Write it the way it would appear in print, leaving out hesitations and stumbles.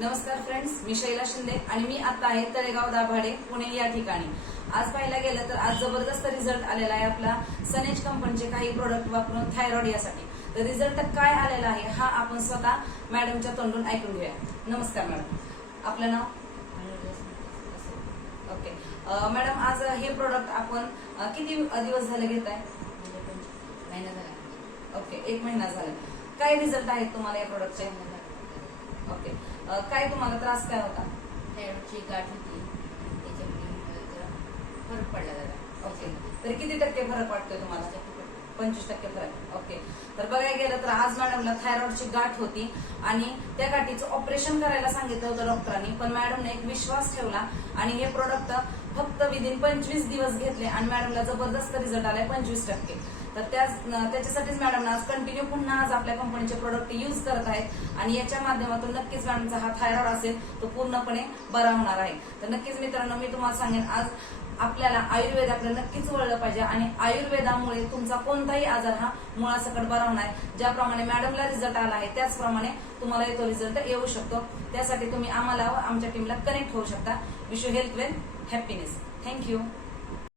नमस्कार फ्रेंड्स, मी शैला शिंदे आणि मी आता आहे तळेगाव दाभाडे पुणे या ठिकाणी. आज पाहायला गेलं तर आज जबरदस्त रिझल्ट आलेला आहे आपला सनेज कंपनीचे काही प्रोडक्ट वापरून थायरॉइड यासाठी. तर रिझल्ट काय आलेला आहे हा आपण स्वतः मॅडमच्या तोंडून ऐकून घेऊया. नमस्कार मॅडम, आपलं नाव? ओके मॅडम, आज हे प्रोडक्ट आपण किती दिवस झाले घेत आहे? महिना झाला. ओके, 1 महिना झाला. काय रिझल्ट आहेत तुम्हाला या प्रोडक्टचे? ओके, काय तुम्हाला त्रास काय होता? थायरॉइडची गाठ होती, त्याच्यामुळे जरा फरक पडला जरा. ओके, तरी किती टक्के फरक वाटतोय तुम्हाला? 25% फरक. ओके, तर बघायला गेलं तर आज मॅडमला थायरॉइडची गाठ होती आणि त्या गाठीचं ऑपरेशन करायला सांगितलं होतं डॉक्टरांनी, पण मॅडमने एक विश्वास ठेवला आणि हे प्रोडक्ट फक्त विदिन 25 दिवस घेतले आणि मॅडमला जबरदस्त रिझल्ट आलाय 25%. तर त्याच्यासाठीच मॅडम आज कंटिन्यू पुन्हा आज आपल्या कंपनीचे प्रोडक्ट युज करत आहेत आणि याच्या माध्यमातून नक्कीच मॅडमचा हा थायरॉइड असेल तो पूर्णपणे बरा होणार आहे. तर नक्कीच मित्रांनो, मी तुम्हाला सांगेन आज आपल्याला आयुर्वेद आपल्याला नक्कीच वळलं पाहिजे आणि आयुर्वेदामुळे तुमचा कोणताही आजार हा मुळासकट बरा होणार. ज्याप्रमाणे मॅडमला रिझल्ट आला आहे त्याचप्रमाणे तुम्हाला तो रिझल्ट येऊ शकतो. त्यासाठी तुम्ही आम्हाला व आमच्या टीमला कनेक्ट होऊ शकता. Wish you health well happiness. Thank you.